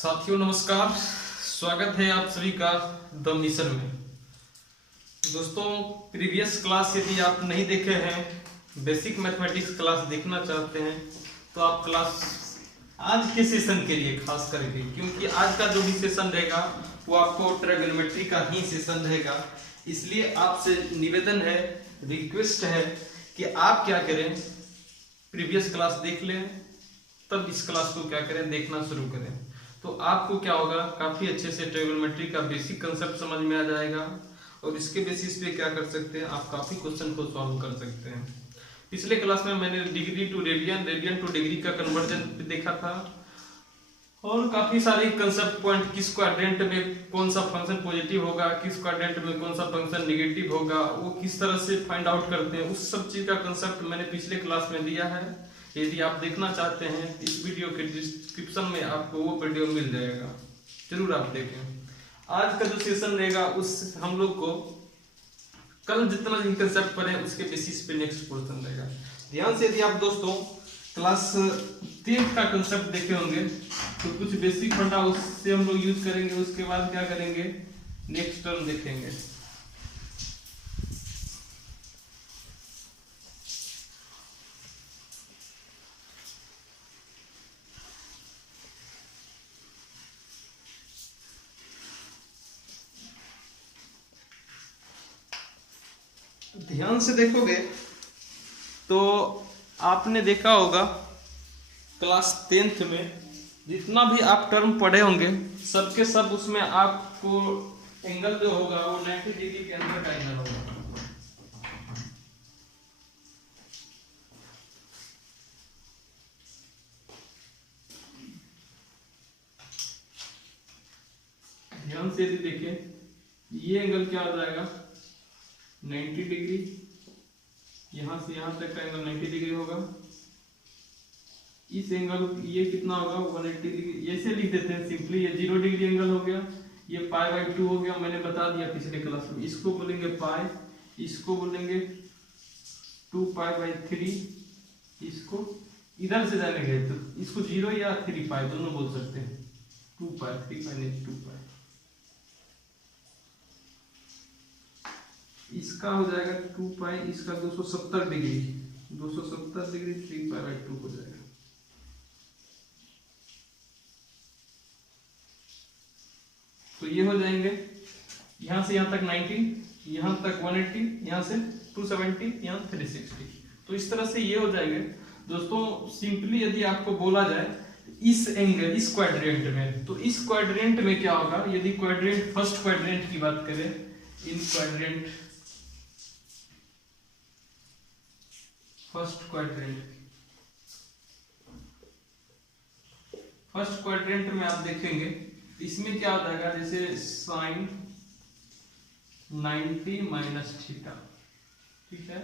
साथियों नमस्कार। स्वागत है आप सभी का द मिशन में। दोस्तों, प्रीवियस क्लास यदि आप नहीं देखे हैं, बेसिक मैथमेटिक्स क्लास देखना चाहते हैं तो आप क्लास आज के सेशन के लिए खास करके, क्योंकि आज का जो भी सेशन रहेगा वो आपको ट्रिग्नोमेट्री का ही सेशन रहेगा। इसलिए आपसे निवेदन है, रिक्वेस्ट है कि आप क्या करें, प्रीवियस क्लास देख लें, तब इस क्लास को क्या करें, देखना शुरू करें। तो आपको क्या होगा, काफी अच्छे से ट्रिग्नोमेट्री का बेसिक कंसेप्ट समझ में आ जाएगा और इसके बेसिस पे क्या कर सकते हैं, आप काफी क्वेश्चन को सॉल्व कर सकते हैं। पिछले क्लास में मैंने degree to radian, radian to degree का कन्वर्जन देखा था और काफी सारे कंसेप्ट पॉइंट, किस क्वाड्रेंट में कौन सा फंक्शन पॉजिटिव होगा, किस क्वाड्रेंट में कौन सा फंक्शन नेगेटिव होगा, वो किस तरह से फाइंड आउट करते हैं, उस सब चीज का कंसेप्ट मैंने पिछले क्लास में दिया है। यदि आप देखना चाहते हैं इस वीडियो के डिस्क्रिप्शन में आपको वो वीडियो मिल जाएगा, जरूर आप देखें। आज का जो सेशन रहेगा उस हम लोग को कल जितना भी कंसेप्ट पढ़े उसके बेसिस पे नेक्स्ट क्वेश्चन रहेगा। ध्यान से यदि आप दोस्तों क्लास 10 का कंसेप्ट देखे होंगे तो कुछ बेसिक फंडा उससे हम लोग यूज करेंगे, उसके बाद क्या करेंगे, नेक्स्ट टर्म देखेंगे। ध्यान से देखोगे तो आपने देखा होगा क्लास 10th में जितना भी आप टर्म पढ़े होंगे सबके सब उसमें आपको एंगल जो होगा वो 90 डिग्री के अंदर का एंगल होगा। ध्यान से यदि देखें, ये एंगल क्या हो जाएगा, 90 डिग्री, यहां से यहां तक का एंगल 90 डिग्री होगा। इस एंगल ये कितना होगा, 180 डिग्री। ऐसे लिख देते हैं सिंपली, ये 0 डिग्री एंगल हो गया, ये π/2 हो गया। मैंने बता दिया पिछले क्लास में, इसको बोलेंगे पाई, इसको बोलेंगे 2π/3, इसको इधर से जाने गए तो इसको 0 या 3π दोनों बोल सकते हैं। 2π, 3π नहीं 2π। इसका हो जाएगा 2π, इसका 270 डिग्री, 270 डिग्री 3π/2 हो जाएगा। तो ये हो जाएंगे यहां से यहां तक 90, यहां तक 180, यहां से 270, यहां 360। तो इस तरह से ये हो जाएंगे दोस्तों। सिंपली यदि आपको बोला जाए इस एंगल, इस क्वाड्रेंट में, तो इस क्वाड्रेंट में क्या होगा, यदि क्वाड्रेंट फर्स्ट क्वाड्रेंट की बात करें, इन क्वाड्रेंट फर्स्ट क्वाड्रेंट में आप देखेंगे इसमें क्या हो जाएगा, जैसे साइन 90 माइनस थीटा, ठीक है।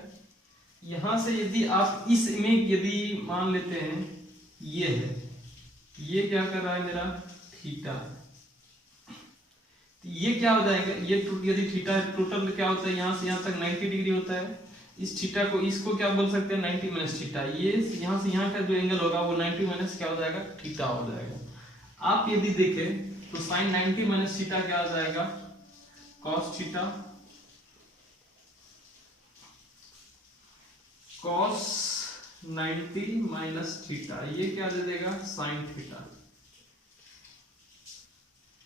यहां से यदि आप इस में यदि मान लेते हैं ये है, ये क्या कर रहा है मेरा, थीटा, ये क्या हो जाएगा, ये यदि थीटा टोटल क्या होता है, यहां से यहां तक 90 डिग्री होता है। इस थीटा को, इसको क्या बोल सकते हैं, 90 माइनस थीटा। ये यहां से यहां का जो एंगल होगा वो 90 माइनस क्या हो जाएगा, थीटा हो जाएगा। आप यदि देखें तो साइन 90 माइनस थीटा क्या आ जाएगा, cos theta, cos 90 minus theta, ये क्या दे देगा, साइन थीटा।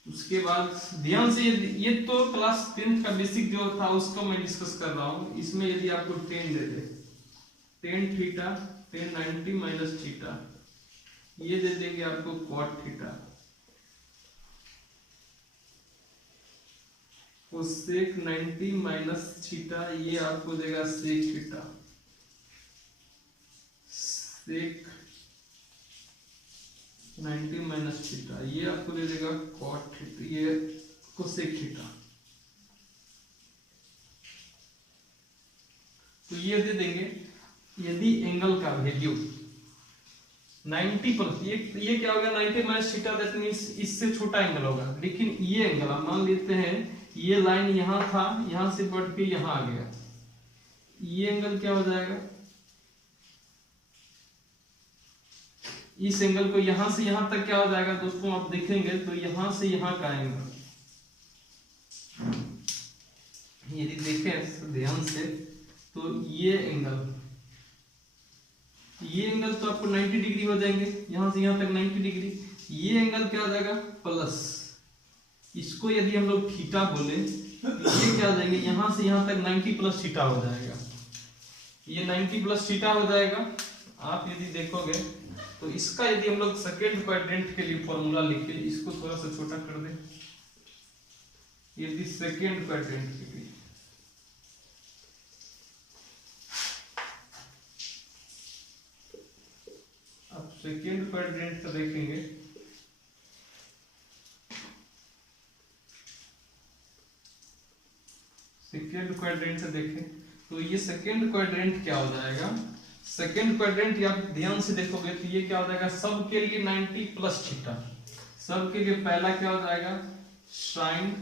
उसके बाद ध्यान से ये तो क्लास 10th का बेसिक जो था उसको मैं डिस्कस कर रहा हूं। इसमें यदि आपको 10 दे दे, 10 थीटा, 10 90 माइनस थीटा, ये दे देंगे आपको कॉट थीटा, सेक 90 माइनस थीटा, ये आपको देगा सेक थीटा, सेक 90 माइनस थीटा, ये आपको दे देगा कॉट थीटा, ये कोसेक थीटा। तो ये दे देंगे यदि एंगल का वैल्यू 90 पर, ये क्या होगा, 90 माइनस थीटा, दैट मींस इससे छोटा एंगल होगा। लेकिन ये एंगल हम मान लेते हैं, ये लाइन यहां था, यहां से बढ़ के यहां आ गया, ये एंगल क्या हो जाएगा, इस एंगल को यहां से यहां तक क्या हो जाएगा दोस्तों, आप देखेंगे तो यहां से यहां का एंगल, यदि देखें ध्यान से तो ये एंगल तो आपको 90 डिग्री हो जाएंगे, यहां से यहां तक 90 डिग्री। ये एंगल क्या हो जाएगा प्लस, इसको यदि हम लोग थीटा बोले तो ये क्या हो जाएंगे, यहां से यहां तक 90 प्लस थीटा हो जाएगा, ये 90 प्लस थीटा हो जाएगा। आप यदि देखोगे तो इसका यदि हम लोग सेकेंड क्वाड्रेंट के लिए फॉर्मूला लिखे, इसको थोड़ा सा छोटा कर दें, यदि सेकेंड क्वाड्रेंट के लिए आप सेकेंड क्वाड्रेंट का देखेंगे सेकेंड क्वाड्रेंट देखें तो ये सेकेंड क्वाड्रेंट क्या हो जाएगा, सेकेंड क्वाड्रेंट आप ध्यान से देखोगे तो ये क्या हो जाएगा, सबके लिए 90 प्लस थीटा, सबके लिए पहला क्या हो जाएगा साइन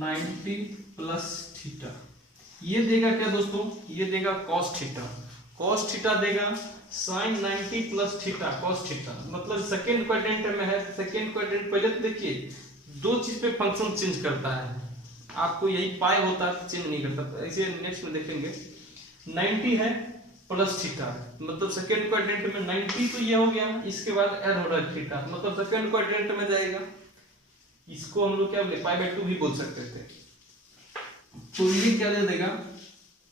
90 प्लस थीटा, ये देगा क्या दोस्तों, ये देगा कॉस थीटा, कॉस थीटा देगा sine 90 plus theta cos theta. मतलब सेकेंड क्वाड्रेंट में है, सेकेंड क्वाड्रेंट पहले तो देखिए दो चीज पे फंक्शन चेंज करता है, आपको यही पाई होता है चेंज नहीं करता। ऐसे नेक्स्ट में देखेंगे 90 है प्लस थीटा, मतलब सेकेंड क्वाड्रेंट में 90 तो ये हो गया, इसके बाद ऐड हो रहा है थीटा, मतलब सेकेंड क्वाड्रेंट में जाएगा, इसको हम लोग क्या बोले पाई बाय 2 भी बोल सकते थे। तो ये क्या दे देगा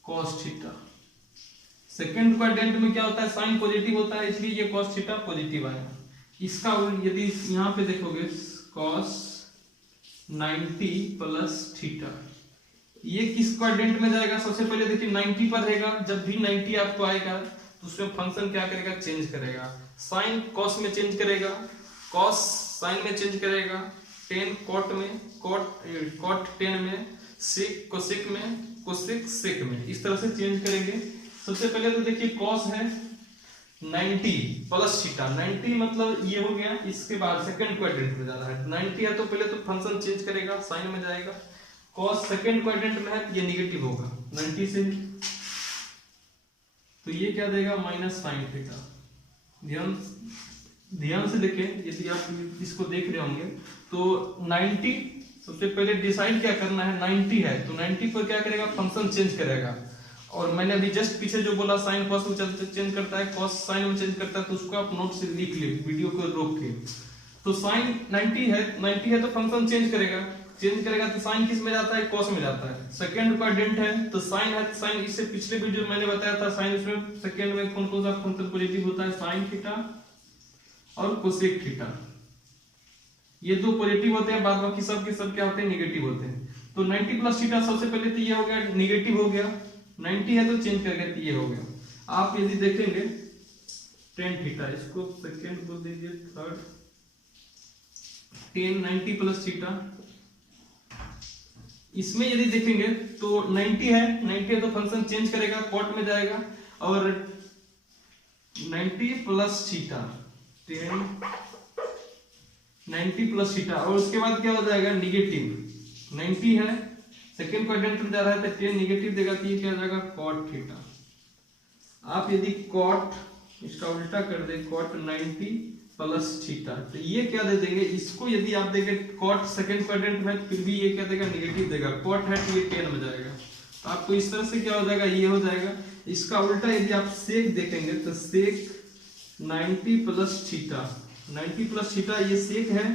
कॉस थीटा। सेकेंड क्वाड्रेंट में क्या होता है साइन पॉजिटिव होता है, इसलिए ये कॉस थीटा पॉजिटिव आया। इसका यदि यहाँ पे देखोगे कॉस 90 प्लस थीटा, ये किस क्वाड्रेंट में जाएगा, सबसे पहले देखिए 90 पर रहेगा, जब भी 90 आपको आएगा तो उसमें फंक्शन क्या करेगा चेंज करेगा, साइन कॉस में चेंज करेगा, कॉस साइन में चेंज करेगा, टेन कॉट में, कॉट टेन में, सेक कोसेक में, कोसेक सेक में, इस तरह से चेंज करेंगे। सबसे पहले तो देखिए कॉस है 90 प्लस थीटा, 90 मतलब ये हो गया, इसके बाद सेकंड क्वाड्रेंट में जा रहा है 90 है तो पहले तो फंक्शन चेंज करेगा साइन में जाएगा, कॉस सेकंड क्वाड्रेंट में है ये नेगेटिव होगा 90 से, तो ये क्या देगा माइनस साइन थीटा। ध्यान से देखें, यदि आप इसको देख रहे होंगे तो 90 सबसे पहले डिसाइड क्या करना है, 90 है तो 90 पर क्या करेगा फंक्शन चेंज करेगा, और मैंने अभी जस्ट पीछे जो बोला साइन कॉस में चेंज करता है, कॉस साइन में चेंज करता है, तो उसको आप नोट से लिख ले वीडियो को रोक के। तो साइन 90 है तो फंक्शन चेंज करेगा तो साइन किस में जाता है कॉस में जाता है। सेकंड क्वाड्रेंट है तो साइन है, साइन इससे पिछले वीडियो मैंने बताया था साइन इसमें सेकंड में कौन कौन सा फंक्शन पॉजिटिव होता है, साइन थीटा और कोसेक थीटा, ये दो पॉजिटिव होते हैं, बाद बाकी सब के सब क्या होते हैं नेगेटिव होते हैं। तो 90 प्लस थीटा सबसे पहले तो ये हो गया नेगेटिव हो गया, 90 है तो चेंज करके तो ये हो गया। आप यदि देखेंगे टेन थीटा, इसको सेकंड बोल दीजिए, थर्ड टेन 90 प्लस थीटा, इसमें यदि देखेंगे तो 90 है तो फंक्शन चेंज करेगा कॉट में जाएगा, और 90 प्लस थीटा 10 90 प्लस थीटा, और उसके बाद क्या हो जाएगा निगेटिव 90 है सेकेंड क्वाड्रेंट में जा रहा है तो 10 निगेटिव देगा तो ये क्या हो जाएगा कॉट थीटा। आप यदि कॉट इसका उल्टा कर दे कॉट 90 प्लस थीटा तो ये क्या दे देंगे, इसको यदि आप देंगे कॉट सेकेंड क्वाड्रेंट में फिर भी ये क्या देगा नेगेटिव देगा, कॉट है तो ये 10 में जाएगा, तो आपको इस तरह से क्या हो जाएगा ये हो जाएगा। इसका उल्टा यदि आप सेक देखेंगे तो सेक 90 प्लस थीटा, 90 प्लस थीटा ये सेक है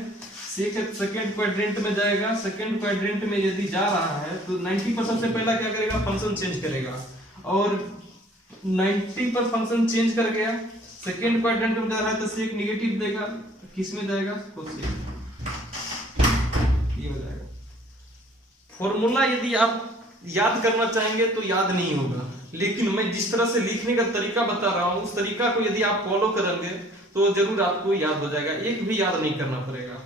सेकेंड क्वाड्रेंट में जाएगा, सेकेंड क्वाड्रेंट में यदि जा रहा है तो 90 पर सबसे पहला क्या करेगा फंक्शन चेंज करेगा, और 90 पर फंक्शन चेंज कर गया, सेकेंड क्वाड्रेंट में जा रहा है तो सेक नेगेटिव देगा, किस में जाएगा कोसेक, ये हो जाएगा। फॉर्मूला यदि आप याद करना चाहेंगे तो याद नहीं होगा, लेकिन मैं जिस तरह से लिखने का तरीका बता रहा हूं उस तरीका को यदि आप फॉलो करेंगे तो जरूर आपको याद हो जाएगा, एक भी याद नहीं करना पड़ेगा।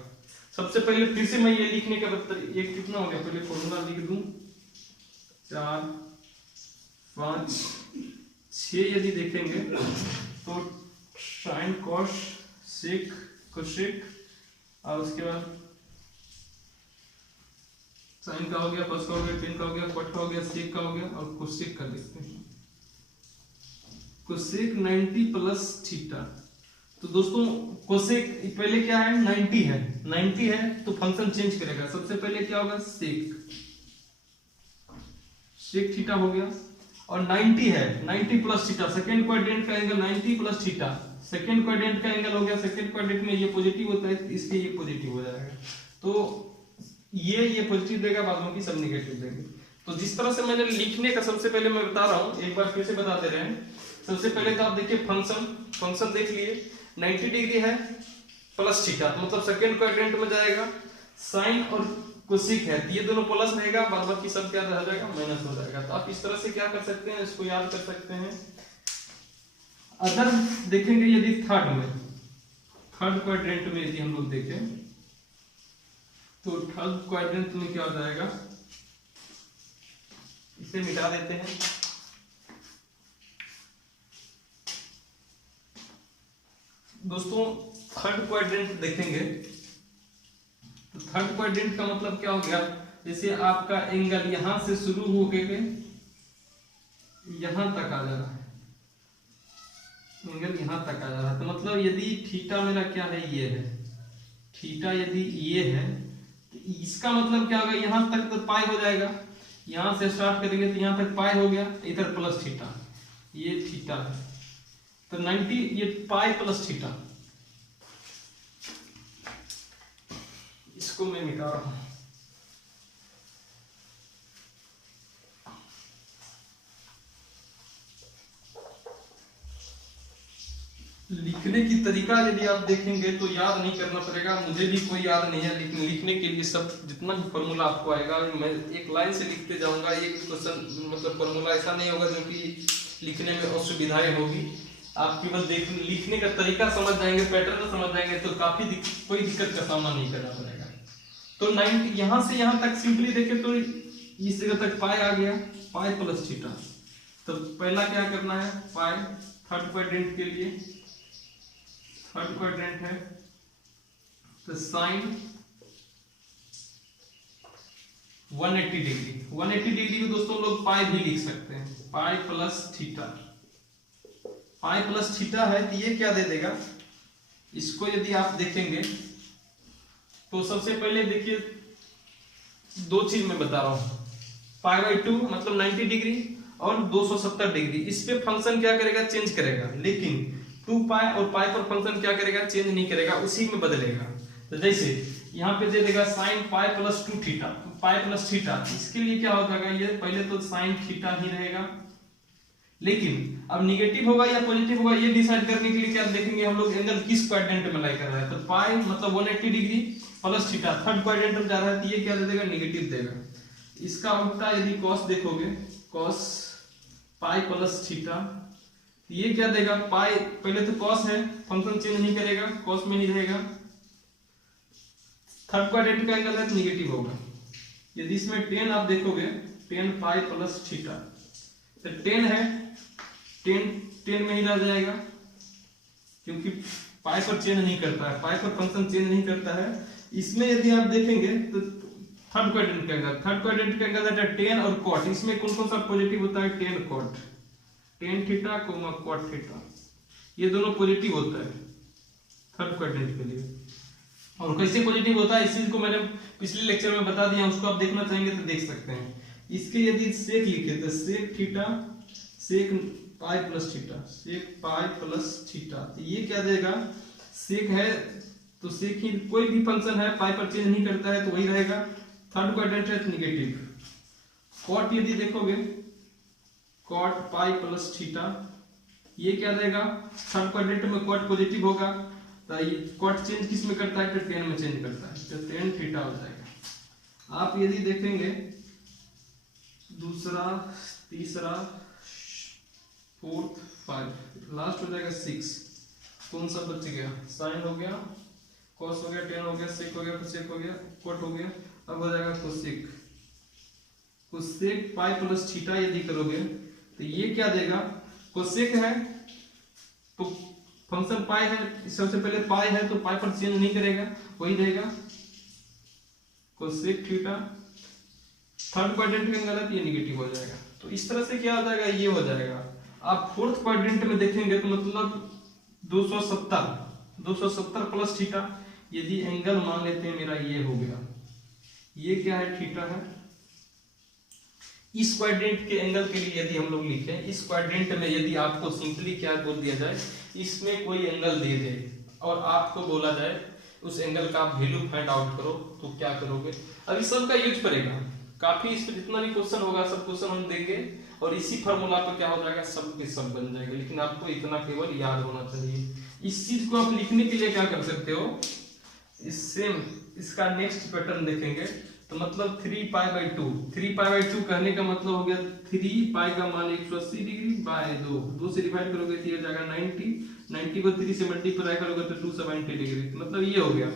सबसे पहले फिर से मैं ये लिखने का ये कितना हो गया, पहले फॉर्मूला लिख दूं 4 5 6 यदि देखेंगे तो साइन कॉस सेक कोसेक, और उसके बाद साइन का हो गया, कॉस का हो गया, टेन का हो गया, कॉट का हो गया, सेक का हो गया, और कोसेक का देखते हैं। कोसेक 90 प्लस थीटा, तो दोस्तों कोसेक पहले क्या है 90 है, 90 है तो फंक्शन चेंज करेगा। सबसे पहले क्या होगा सेक, सेक थीटा हो गया, और 90 है 90 प्लस थीटा, सेकेंड क्वाड्रेंट का angle 90 plus theta, second quadrant का एंगल हो गया, सेकेंड क्वाड्रेंट में ये पॉजिटिव होता है इसलिए ये पॉजिटिव हो जाएगा। तो ये पॉजिटिव देगा, बाद में सब नेगेटिव देंगे। तो जिस तरह से मैंने लिखने का सबसे पहले मैं बता रहा हूँ, एक बार फिर से बता दे रहे हैं। सबसे पहले तो आप देखिए फंक्शन देख लिए 90 डिग्री है प्लस थीटा, तो मतलब सेकेंड क्वाड्रेंट में जाएगा। साइन और कोसेक है तो ये दोनों प्लस रहेगा, बाद बाकी सब क्या रह जाएगा माइनस हो जाएगा। तो आप इस तरह से क्या कर सकते हैं, इसको याद कर सकते हैं। अगर देखेंगे यदि थर्ड क्वाड्रेंट में यदि हम लोग देखें तो थर्ड क्वाड्रेंट में क्या हो जाएगा, इसे मिटा देते हैं। दोस्तों थर्ड क्वाड्रेंट देखेंगे तो थर्ड क्वाड्रेंट का मतलब क्या हो गया, जैसे आपका एंगल यहां से शुरू हो गए यहां तक आ जा रहा है, एंगल यहां तक आ जा रहा है। तो मतलब यदि थीटा मेरा क्या है ये है, थीटा यदि ये है तो इसका मतलब क्या होगा, यहां तक तो पाई हो जाएगा, यहां से स्टार्ट करेंगे तो यहां तक पाई हो गया, इधर प्लस थीटा, ये थीटा है तो 90 ये पाई प्लस थीटा, इसको मैं मिटा रहा हूं। लिखने की तरीका यदि आप देखेंगे तो याद नहीं करना पड़ेगा, मुझे भी कोई याद नहीं है, लेकिन लिखने के लिए सब जितना भी फॉर्मूला आपको आएगा मैं एक लाइन से लिखते जाऊंगा। एक क्वेश्चन मतलब फॉर्मूला ऐसा नहीं होगा जो कि लिखने में असुविधाएं होगी। आप केवल लिखने का तरीका समझ जाएंगे, पैटर्न समझ जाएंगे तो काफी कोई दिक्कत का सामना नहीं करना पड़ेगा। तो 90 यहां से यहां तक सिंपली देखे तो इस जगह तक पाई आ गया, पाई प्लस थीटा। तो पहला क्या करना है, पाई थर्ड क्वाड्रेंट के लिए, थर्ड क्वाड्रेंट है तो साइन 180 डिग्री, 180 डिग्री को दोस्तों लोग पाई भी लिख सकते हैं, पाई प्लस थीटा, पाई प्लस थीटा है तो ये क्या दे देगा। इसको यदि आप देखेंगे तो सबसे पहले देखिए दो चीज मैं बता रहा हूं, पाई बाई 2 मतलब 90 डिग्री और 270 डिग्री, इस पे फंक्शन क्या करेगा चेंज करेगा, लेकिन 2 पाई और पाई पर फंक्शन क्या करेगा चेंज नहीं करेगा, उसी में बदलेगा। तो जैसे यहाँ पे दे देगा साइन पाई प्लस 2 थीटा, पाई प्लस थीटा, इसके लिए क्या हो जाएगा, ये पहले तो साइन थीटा ही रहेगा, लेकिन अब निगेटिव होगा या पॉजिटिव होगा ये डिसाइड करने के लिए क्या देखेंगे हम लोग, एंगल किस क्वाड्रेंट में लाई कर रहा है। तो पाई मतलब 180 degree plus theta third quadrant में जा रहा है तो ये क्या दे देगा, निगेटिव देगा। इसका उल्टा यदि कॉस देखोगे, कॉस पाई प्लस थीटा, ये क्या देगा, पाई पहले तो कॉस है फंक्शन चेंज नहीं करेगा, कॉस में ही रहेगा, थर्ड क्वाड्रेंट का एंगल है तो निगेटिव होगा। यदि इसमें 10 आप देखोगे 10 पाई प्लस थीटा, तो 10 है 10 में ही रह जाएगा, क्योंकि पाई पर चेंज नहीं करता है, पाई पर फंक्शन चेंज नहीं करता है। इसमें यदि आप देखेंगे तो थर्ड क्वाड्रेंट का एंगल, थर्ड क्वाड्रेंट का एंगल है 10 और कॉट, इसमें कौन कौन सा पॉजिटिव होता है, 10 cot, 10 theta comma cot theta, ये दोनों पॉजिटिव होता है थर्ड क्वाड्रेंट के लिए। और कैसे पॉजिटिव होता है इस चीज को मैंने पिछले लेक्चर में बता दिया, उसको आप देखना चाहेंगे तो देख सकते हैं। इसके यदि सेक लिखे तो sec theta sec pi plus theta, sec pi plus theta, तो ये क्या देगा, सेक है तो सेक ही कोई भी फंक्शन है पाई पर चेंज नहीं करता है तो वही रहेगा, थर्ड क्वाड्रेंट है तो निगेटिव। कॉट यदि देखोगे कॉट पाई प्लस थीटा, ये क्या देगा, थर्ड क्वाड्रेंट में कॉट पॉजिटिव होगा तो ये कॉट चेंज किस में करता है, तो 10 में चेंज करता है, तो 10 थीटा हो जाएगा। आप यदि देखेंगे दूसरा तीसरा फोर्थ 5 लास्ट हो जाएगा 6, कौन सा बच गया, साइन हो गया, कॉस हो गया, 10 हो गया, सेक हो गया, कोसेक हो गया, कॉट हो गया, अब हो जाएगा कोसेक। कोसेक पाई प्लस थीटा यदि करोगे तो ये क्या देगा, कोसेक है तो फंक्शन पाई है, सबसे पहले पाई है तो पाई पर चेंज नहीं करेगा, वही रहेगा कोसेक थीटा, थर्ड क्वाड्रेंट का एंगल है तो ये निगेटिव हो जाएगा। तो इस तरह से क्या हो जाएगा, ये हो जाएगा। आप फोर्थ क्वाड्रेंट में देखेंगे तो मतलब 270 270 प्लस थीटा। यदि एंगल मान लेते हैं मेरा ये हो गया, ये क्या है, थीटा है। इस क्वाड्रेंट के एंगल के लिए यदि हम लोग लिखें, इस क्वाड्रेंट में यदि आपको सिंपली क्या बोल दिया जाए, इसमें कोई एंगल दे दे और आपको बोला जाए उस एंगल का आप वैल्यू फाइंड आउट करो, तो क्या करोगे? अभी सबका यूज करेगा, काफी इस पर जितना भी क्वेश्चन होगा सब क्वेश्चन हम देंगे और इसी फार्मूला पर क्या हो जाएगा, सब के सब बन जाएगा। लेकिन आपको इतना केवल याद होना चाहिए। इस चीज को आप लिखने के लिए क्या कर सकते हो, इस सेम इसका नेक्स्ट पैटर्न देखेंगे तो मतलब 3π/2, 3π/2 कहने का मतलब हो गया 3π का मान 180 डिग्री बाय 2 से डिवाइड करोगे तो ये हो जाएगा 90 को 3 से मल्टीप्लाई करोगे तो 270 डिग्री, मतलब ये हो गया।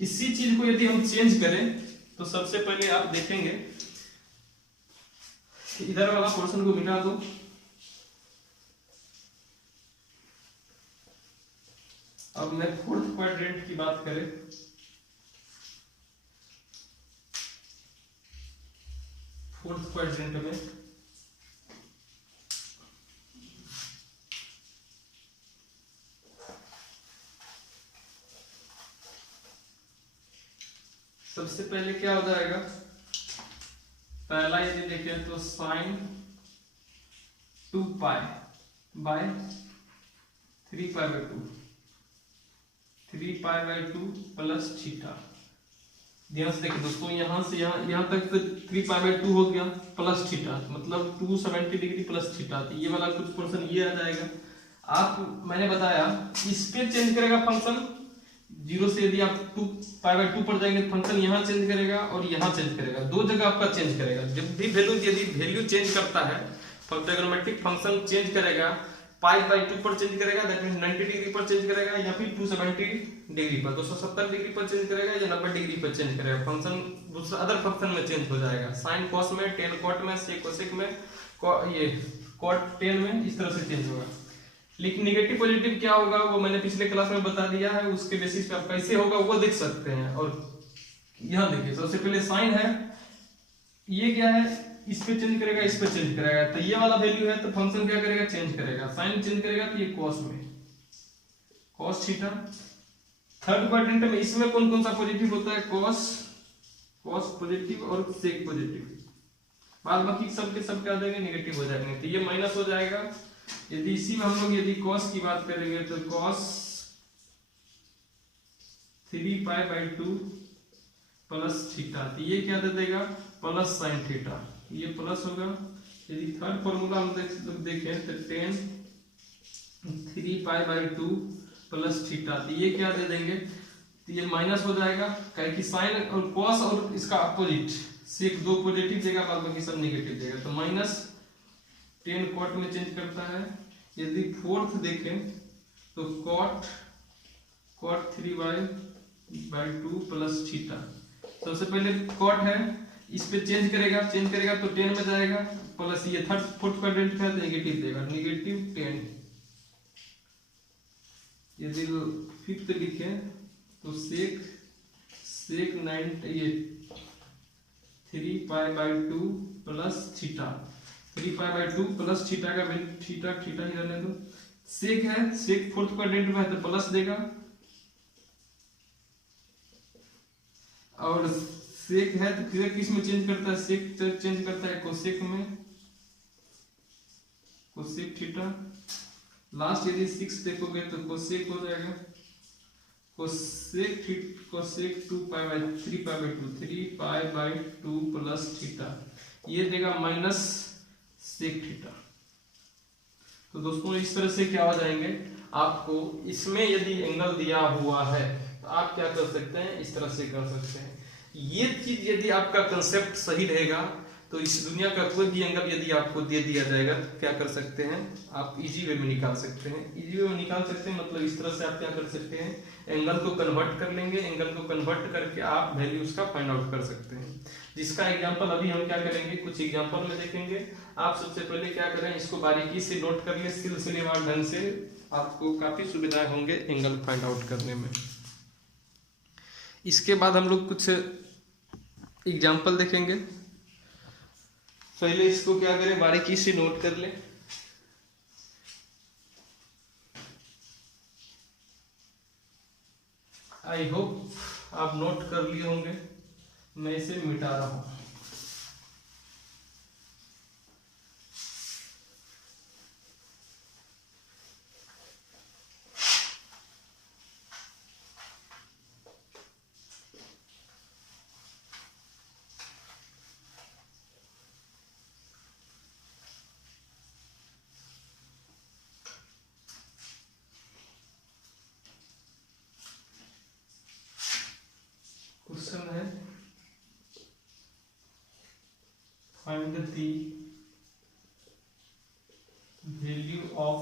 इसी चीज को यदि हम चेंज करें तो सबसे पहले आप देखेंगे इधर वाला पोर्शन को मिटा दो, अब मैं फोर्थ क्वाड्रेंट की बात करें, फोर्थ क्वाड्रेंट में सबसे पहले क्या हो जाएगा, पहला यदि देखें तो sin 2π बाय 3π/2, 3π/2 प्लस थीटा। ध्यान से देखिए दोस्तों, यहां से यहां तक तो 3π/2 हो गया प्लस थीटा, मतलब 270 डिग्री प्लस थीटा। तो ये वाला कुछ पोर्शन ये आ जाएगा। आप मैंने बताया इस पे चेंज करेगा फंक्शन, 0 से यदि आप 2π/2 पर जाएंगे तो फंक्शन यहाँ चेंज करेगा और यहाँ चेंज करेगा, दो जगह आपका चेंज करेगा। जब भी यदि वैल्यू चेंज करता है, ट्रिग्नोमेट्रिक फंक्शन चेंज करेगा, π/2 पर चेंज करेगा, दैट मींस 90 डिग्री पर चेंज करेगा, या फिर 270 डिग्री पर, 270 डिग्री पर चेंज करेगा या 90 डिग्री पर चेंज करेगा, फंक्शन दूसरा अदर फंक्शन में चेंज हो जाएगा। साइन कॉस में, टेन कॉट में, सेक कोसेक में, ये कॉट टेन में, इस तरह से चेंज होगा। लेकिन नेगेटिव पॉजिटिव क्या होगा वो मैंने पिछले क्लास में बता दिया है, उसके बेसिस पे आप कैसे होगा वो देख सकते हैं। और यहाँ देखिए सबसे पहले साइन है, ये क्या है, इस पे चेंज करेगा, इस पे चेंज करेगा, तो ये वाला वैल्यू है तो फंक्शन क्या करेगा, चेंज करेगा। साइन चेंज करेगा तो ये कॉस में, कॉस थीटा। थर्ड क्वाड्रेंट में इसमें कौन कौन सा पॉजिटिव होता है, कॉस पॉजिटिव और सेक पॉजिटिव, बाद बाकी सब के सब क्या हो जाएंगे, नेगेटिव हो जाएंगे, तो ये माइनस हो जाएगा। यदि इसी में हम लोग यदि कॉस की बात करेंगे तो कॉस 3π/2 प्लस थीटा, तो ये क्या दे देगा, प्लस साइन थीटा, ये प्लस होगा। यदि थर्ड फॉर्मूला हम देखें तो 10 3π/2 प्लस थीटा, तो ये क्या दे देंगे, तो ये माइनस हो जाएगा, क्योंकि साइन और कॉस और इसका अपोजिट सेक दो पॉजिटिव देगा, बाद बाकी सब नेगेटिव देगा, तो माइनस 10 कॉट में चेंज करता है। यदि फोर्थ देखें तो कॉट 3/2 प्लस थीटा, सबसे पहले कॉट है, इस पे चेंज करेगा तो 10 में जाएगा, प्लस ये थर्ड फोर्थ क्वाड्रेंट है तो नेगेटिव देगा, -10। यदि फिफ्थ लिखें तो सेक 3π/2 प्लस थीटा, 3π/2 प्लस थीटा का वैल्यू थीटा ही रहने दो। सेक है, सेक फोर्थ क्वाड्रेंट में है तो प्लस देगा, और सेक है तो फिर किस में चेंज करता है, सेक चेंज करता है कोसेक में, कोसेक थीटा। लास्ट यदि 6 देखोगे तो कोसेक हो जाएगा, कोसेक 3π/2 प्लस थीटा, ये देगा माइनस सेक थीटा। तो दोस्तों इस तरह से क्या हो जाएंगे, आपको इसमें यदि एंगल दिया हुआ है तो आप क्या कर सकते हैं, इस तरह से कर सकते हैं। ये चीज यदि आपका कंसेप्ट सही रहेगा तो इस दुनिया का कोई भी एंगल यदि आपको दे दिया जाएगा तो क्या कर सकते हैं, आप इजी वे में निकाल सकते हैं। इजी वे में निकाल सकते हैं मतलब इस तरह से आप क्या कर सकते हैं, एंगल को कन्वर्ट कर लेंगे, एंगल को कन्वर्ट करके आप वैल्यूज का फाइंड आउट कर सकते हैं। जिसका एग्जांपल अभी हम क्या करेंगे, कुछ एग्जांपल में देखेंगे। आप सबसे पहले क्या करें, इसको बारीकी से नोट कर ले, सिलसिलेवार ढंग से, आपको काफी सुविधाएं होंगे एंगल फाइंड आउट करने में। इसके बाद हम लोग कुछ एग्जांपल देखेंगे। पहले इसको क्या करें, बारीकी से नोट कर ले। आई होप आप नोट कर लिए होंगे। मैं इसे मिटा रहा हूँ। क्वेश्चन है find the value of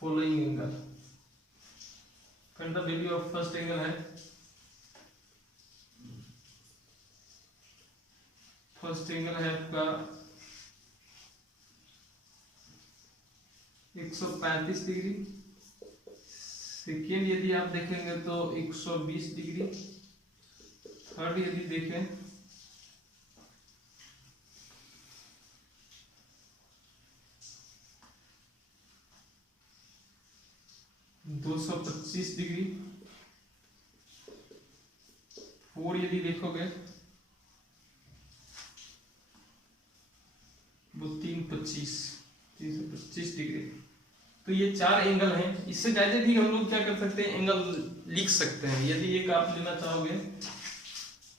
following angle. Find the value of first angle है, फर्स्ट एंगल है आपका 135 डिग्री। सेकेंड यदि आप देखेंगे तो 120 डिग्री। थर्ड यदि देखें 225 डिग्री। फोर यदि देखोगे वो 325 डिग्री। तो ये चार एंगल हैं। इससे ज्यादा भी हम लोग क्या कर सकते हैं, एंगल लिख सकते हैं। यदि एक आप लेना चाहोगे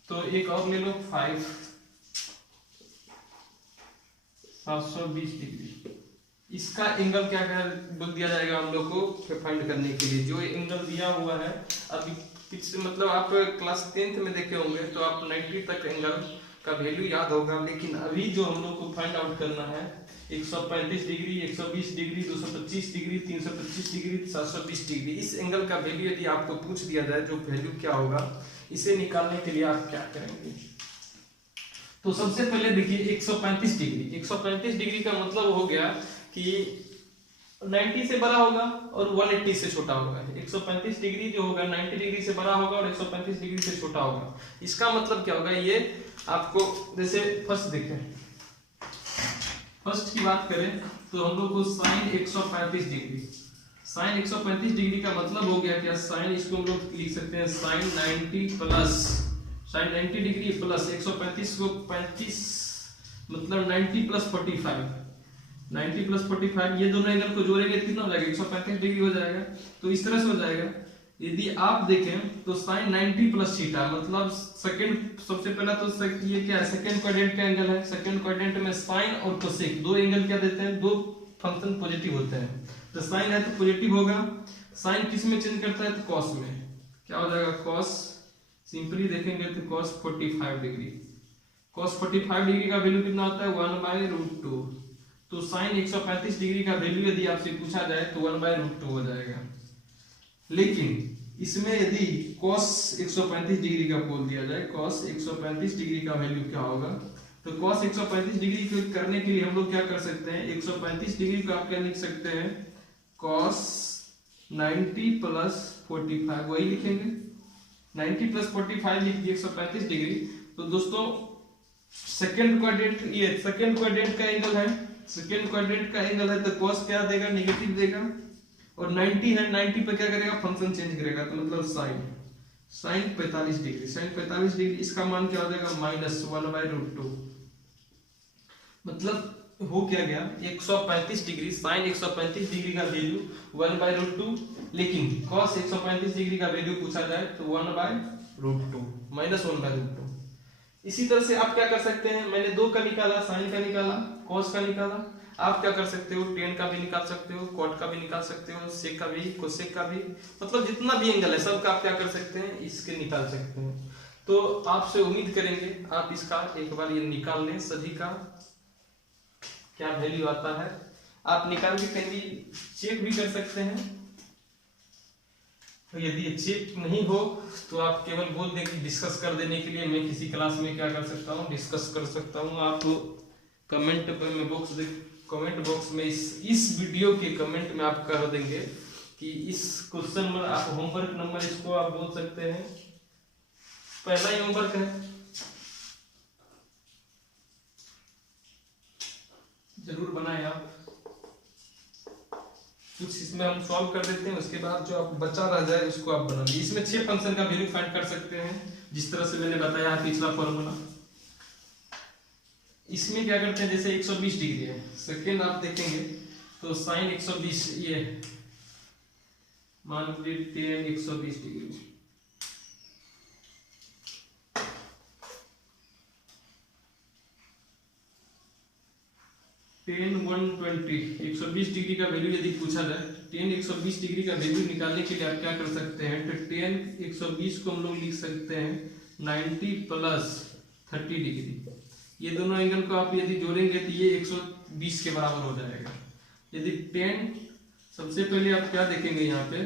तो एक और ले लो 720 डिग्री। इसका एंगल क्या बोल दिया जाएगा हम लोग को फाइंड करने के लिए। जो एंगल दिया हुआ है अभी पिछले मतलब आप क्लास 10th में देखे होंगे तो आप 90 तक एंगल का वैल्यू याद होगा। लेकिन अभी जो हम लोग को फाइंड आउट करना है 135 degree, 120 degree, 225 degree, 325 degree, 720 degree. इस एंगल का वैल्यू यदि आपको पूछ दिया जाए जो वैल्यू क्या होगा, इसे निकालने के लिए आप क्या करेंगे। तो सबसे पहले देखिए 135 डिग्री। 135 डिग्री का मतलब हो गया कि 90 से बड़ा होगा और 180 से छोटा होगा। 135 डिग्री जो होगा 90 डिग्री से बड़ा होगा और 135 डिग्री से छोटा होगा। इसका मतलब क्या होगा, ये आपको जैसे फर्स्ट देखें, फर्स्ट की बात करें तो हम लोग को साइन 135 डिग्री, साइन 135 डिग्री का मतलब हो गया क्या, साइन इसको हम लोग लिख सकते हैं sine 90 plus sine 90 degree plus 135 को 35 मतलब 90 प्लस 45, 90 प्लस 45 ये दोनों एंगल को जोड़ेंगे कितना हो जाएगा 135 डिग्री हो जाएगा। तो इस तरह से हो जाएगा। यदि आप देखें तो साइन 90 प्लस थीटा मतलब सेकंड, सबसे पहला तो ये क्या है, सेकंड क्वाड्रेंट का एंगल है। सेकंड क्वाड्रेंट में साइन और कोसेक दो एंगल क्या देते हैं, दो फंक्शन पॉजिटिव होते हैं। तो साइन है तो पॉजिटिव होगा, साइन किस में चेंज करता है तो कॉस में। क्या हो जाएगा कॉस, सिंपली देखेंगे तो कॉस 45 डिग्री। कॉस 45 डिग्री का वैल्यू कितना होता है 1/√2। तो साइन 135 डिग्री का वैल्यू यदि आपसे पूछा जाए तो 1/√2 हो जाएगा। लेकिन इसमें यदि cos 135 डिग्री का बोल दिया जाए, cos 135 डिग्री का वैल्यू क्या होगा, तो cos 135 डिग्री को करने के लिए हम लोग क्या कर सकते हैं, 135 डिग्री को आप क्या लिख सकते हैं cos 90 प्लस 45, वही लिखेंगे 90 प्लस 45 लिख दिए 135 डिग्री। तो दोस्तों सेकेंड क्वाड्रेंट, ये सेकेंड क्वाड्रेंट का एंगल है, सेकेंड क्वाड्रेंट का एंगल है तो cos क्या देगा नेगेटिव देगा। और 90 है, 90 पे क्या करेगा फंक्शन चेंज करेगा तो मतलब साइन 45 डिग्री, साइन 45 डिग्री इसका मान क्या हो जाएगा -1/√2। मतलब हो क्या गया 135 डिग्री, साइन 135 डिग्री का वैल्यू 1/√2, लेकिन cos 135 डिग्री का वैल्यू पूछा जाए तो 1/√2 -1/√2। इसी तरह से आप क्या कर सकते हैं, मैंने दो का निकाला, साइन का निकाला, cos का निकाला, आप क्या कर सकते हो टेन का भी निकाल सकते हो, कॉट का भी निकाल सकते हो, सेक का भी, कोसेक का भी, मतलब जितना भी एंगल है सब का आप क्या कर सकते हैं इसके निकाल सकते हैं। तो आपसे उम्मीद करेंगे आप इसका एक बार ये निकाल लें, सभी का क्या वैल्यू आता है आप निकाल के कहीं चेक भी कर सकते हैं। तो यदि चेक नहीं हो तो आप केवल बोल दें कि डिस्कस कर देने के लिए मैं किसी क्लास में क्या कर सकता हूँ डिस्कस कर सकता हूँ। आप कमेंट में कमेंट बॉक्स में इस वीडियो के कमेंट में आप कर देंगे कि इस क्वेश्चन नंबर आप होमवर्क नंबर इसको आप बोल सकते हैं, पहला ही होमवर्क है, जरूर बनाएं आप। कुछ इसमें हम सॉल्व कर देते हैं, उसके बाद जो आप बचा रह जाए उसको आप बना लीजिए। इसमें 6 फंक्शन का वैल्यू फाइंड कर सकते हैं, जिस तरह से मैंने बताया पिछला फॉर्मूला। इसमें क्या करते हैं, जैसे 120 डिग्री है, सेकेंड आप देखेंगे तो साइन 120, ये मान लीजिए 120 डिग्री, टेन 120, 120 डिग्री का वैल्यू यदि पूछा जाए, टेन 120 डिग्री का वैल्यू निकालने के लिए आप क्या कर सकते हैं, तो टेन 120 को हम लोग लिख सकते हैं 90 प्लस 30 डिग्री। ये दोनों एंगल को आप यदि जोड़ेंगे तो ये 120 के बराबर हो जाएगा। यदि टेन, सबसे पहले आप क्या देखेंगे, यहाँ पे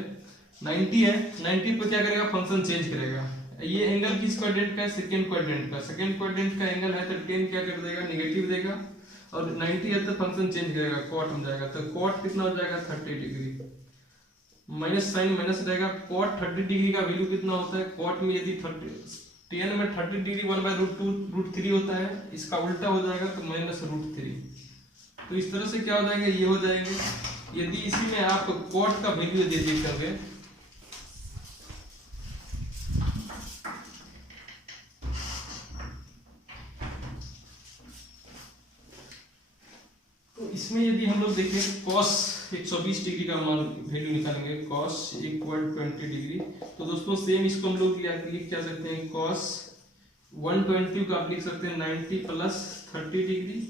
90 है, 90 पर क्या करेगा, फंक्शन चेंज करेगा। ये एंगल किस क्वाड्रेंट का है, सेकेंड क्वाड्रेंट का, सेकेंड क्वाड्रेंट का एंगल है, तो टेन क्या कर देगा, निगेटिव देगा, और 90 है तो फंक्शन चेंज करेगा, कॉट हो जाएगा, तो कॉट कितना हो जाएगा 30 डिग्री, माइनस साइन माइनस रहेगा, कॉट 30 डिग्री का वैल्यू कितना होता है, कॉट में यदि 10 में 30 डिग्री 1/√2 √3 होता है, इसका उल्टा हो जाएगा तो -√3। तो इस तरह से क्या हो जाएगा, ये हो जाएंगे। यदि इसी में आप कॉट का वैल्यू दे देंगे, तो इसमें यदि हम लोग देखें कॉस 120 डिग्री का मान वैल्यू निकालेंगे, कॉस इक्वल 20 डिग्री, तो दोस्तों सेम इसको हम लोग लिख क्या सकते हैं, कॉस 120 को आप लिख सकते हैं 90 प्लस 30 डिग्री,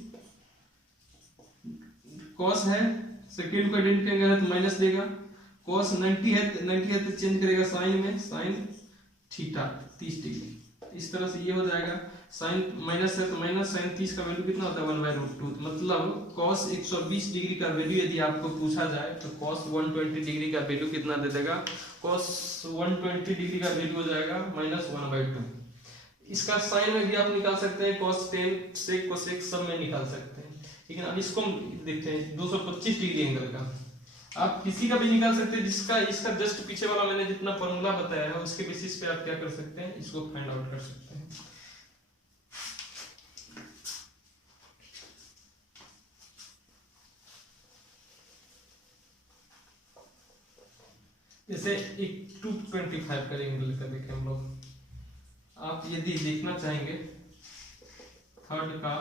कॉस है सेकेंड क्वाड्रेंट का एंगल है तो माइनस देगा, कॉस 90 है तो चेंज करेगा साइन में, साइन थीटा 30 डिग्री, इस तरह से ये हो जाएगा। साइन माइनस है तो माइनस साइन 30 का वैल्यू कितना होता है 1/√2, मतलब कॉस 120 डिग्री का वैल्यू यदि आपको पूछा जाए तो कॉस 120 डिग्री का वैल्यू कितना दे देगा, कॉस 120 डिग्री का वैल्यू हो जाएगा -1/2। इसका साइन में भी आप निकाल सकते हैं, कॉस 10 सेक कोसेक सब में निकाल सकते हैं, लेकिन अब इसको देखते हैं 225 डिग्री एंगल का आप किसी का भी निकाल सकते हैं, जिसका इसका जस्ट पीछे वाला मैंने जितना फॉर्मूला बताया है उसके बेसिस पे आप क्या कर सकते हैं, इसको फाइंड आउट कर सकते हैं। जैसे एक 225 का एंगल का देखें हम लोग, आप यदि देखना चाहेंगे थर्ड का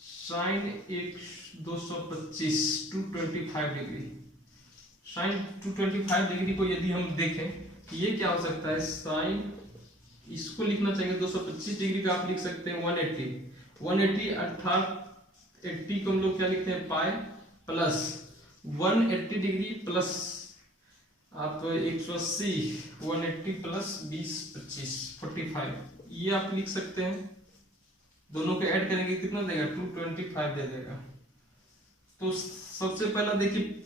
साइन एक 225 225 डिग्री, साइन 225 डिग्री को यदि हम देखें ये क्या हो सकता है, साइन इसको लिखना चाहिए 225 डिग्री का आप लिख सकते हैं 180 अर्थात 80 को हम लोग क्या लिखते हैं पाई प्लस 180 डिग्री प्लस आप 180 180 प्लस 20 25 45, ये आप लिख सकते हैं। दोनों को ऐड करेंगे कितना देगा 225 दे देगा। तो सबसे पहला देखिए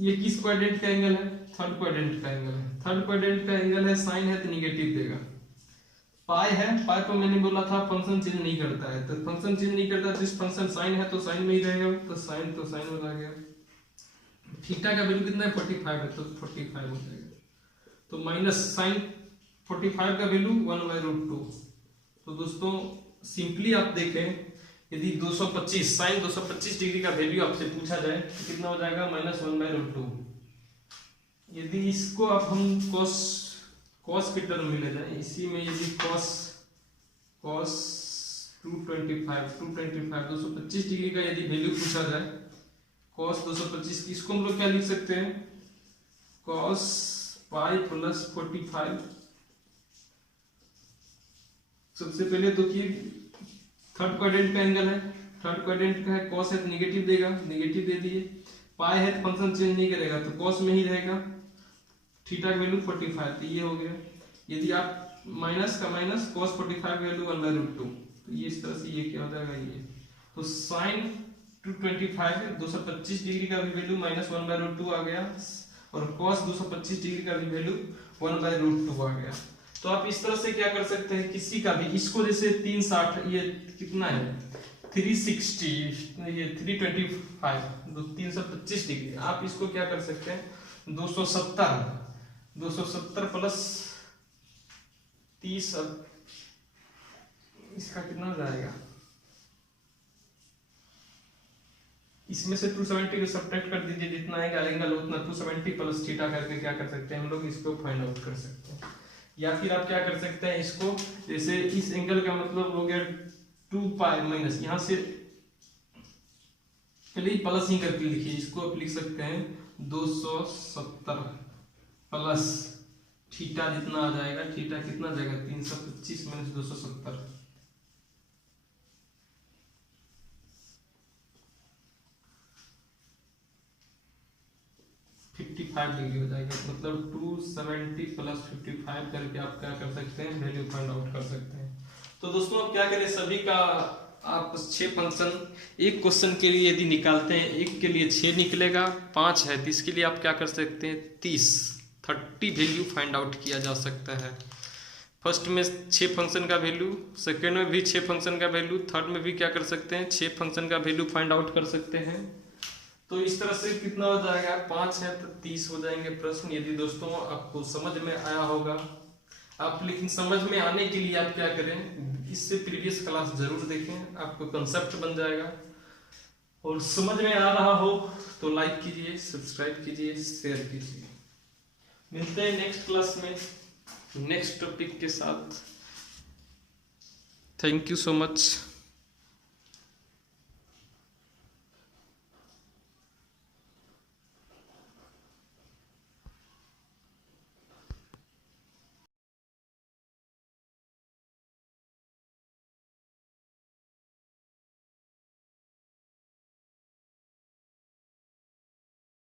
ये किस क्वाड्रेंट का एंगल है, थर्ड क्वाड्रेंट का एंगल है, थर्ड क्वाड्रेंट का एंगल है, साइन है तो निगेटिव देगा, पाई है, पाई पर मैंने बोला था फंक्शन चेंज नहीं करता है, तो फंक्शन चेंज नहीं करता तो इस फंक्शन साइन है तो साइन में ही रहेगा, तो साइन हो जाएगा। थीटा का वैल्यू कितना है 45 है तो 45 हो जाएगा, तो माइनस साइन 45 का वैल्यू 1/√2। तो दोस्तों सिंपली आप देखें यदि 225 साइन 225 डिग्री का वैल्यू आपसे पूछा जाए तो कितना हो जाएगा -1/√2। यदि इसको अब हम कॉस के टर्म में ले जाए, इसी में यदि कॉस 225 225 डिग्री का यदि वैल्यू पूछा जाए, कॉस 225 इसको हम लोग क्या लिख सकते हैं, कॉस पाई प्लस 45। सबसे पहले तो कि थर्ड क्वाड्रेंट का एंगल है, थर्ड क्वाड्रेंट का है, कॉस है तो निगेटिव देगा, निगेटिव दे दिए, पाई है तो फंक्शन चेंज नहीं करेगा तो कॉस में ही रहेगा, थीटा का वैल्यू 45, तो ये हो गया। यदि आप माइनस का माइनस कॉस 45 वैल्यू 1/√2, तो ये इस तरह से ये क्या हो जाएगा ये, तो साइन 225 डिग्री का भी वैल्यू -1/√2 आ गया, और cos 225 डिग्री का भी वैल्यू 1/√2 आ गया। तो आप इस तरह से क्या कर सकते हैं, किसी का भी इसको जैसे 360 ये कितना है 360 ये 325 325 डिग्री, आप इसको क्या कर सकते हैं 270 प्लस 30, इसका कितना जाएगा, इसमें से 270 को सब्ट्रैक्ट कर दीजिए, जितना आएगा एंगल उतना 270 प्लस थीटा करके क्या कर सकते हैं हम लोग इसको फाइंड आउट कर सकते हैं। या फिर आप क्या कर सकते हैं इसको, जैसे इस एंगल का मतलब हो गया 2 पाई माइनस, यहाँ से पहले प्लस ही करके लिखिए, इसको आप लिख सकते हैं 270 प्लस थीटा जितना आ जाएगा, थीटा कितना जाएगा 325 माइनस 270, 55 डिग्री हो जाएगा। मतलब 270 प्लस 55 करके आप क्या कर सकते हैं वैल्यू फाइंड आउट कर सकते हैं। तो दोस्तों आप क्या करें, सभी का आप 6 फंक्शन एक क्वेश्चन के लिए यदि निकालते हैं, एक के लिए 6 निकलेगा, 5 है तो इसके लिए आप क्या कर सकते हैं 30 वैल्यू फाइंड आउट किया जा सकता है। फर्स्ट में 6 फंक्शन का वैल्यू, सेकेंड में भी 6 फंक्शन का वैल्यू, थर्ड में भी क्या कर सकते हैं 6 फंक्शन का वैल्यू फाइंड आउट कर सकते हैं। तो इस तरह से कितना हो जाएगा, 5 है तो 30 हो जाएंगे प्रश्न। यदि दोस्तों आपको समझ में आया होगा आप, लेकिन समझ में आने के लिए आप क्या करें, इससे प्रीवियस क्लास जरूर देखें, आपको कंसेप्ट बन जाएगा। और समझ में आ रहा हो तो लाइक कीजिए, सब्सक्राइब कीजिए, शेयर कीजिए। मिलते हैं नेक्स्ट क्लास में नेक्स्ट टॉपिक के साथ। Thank you so much.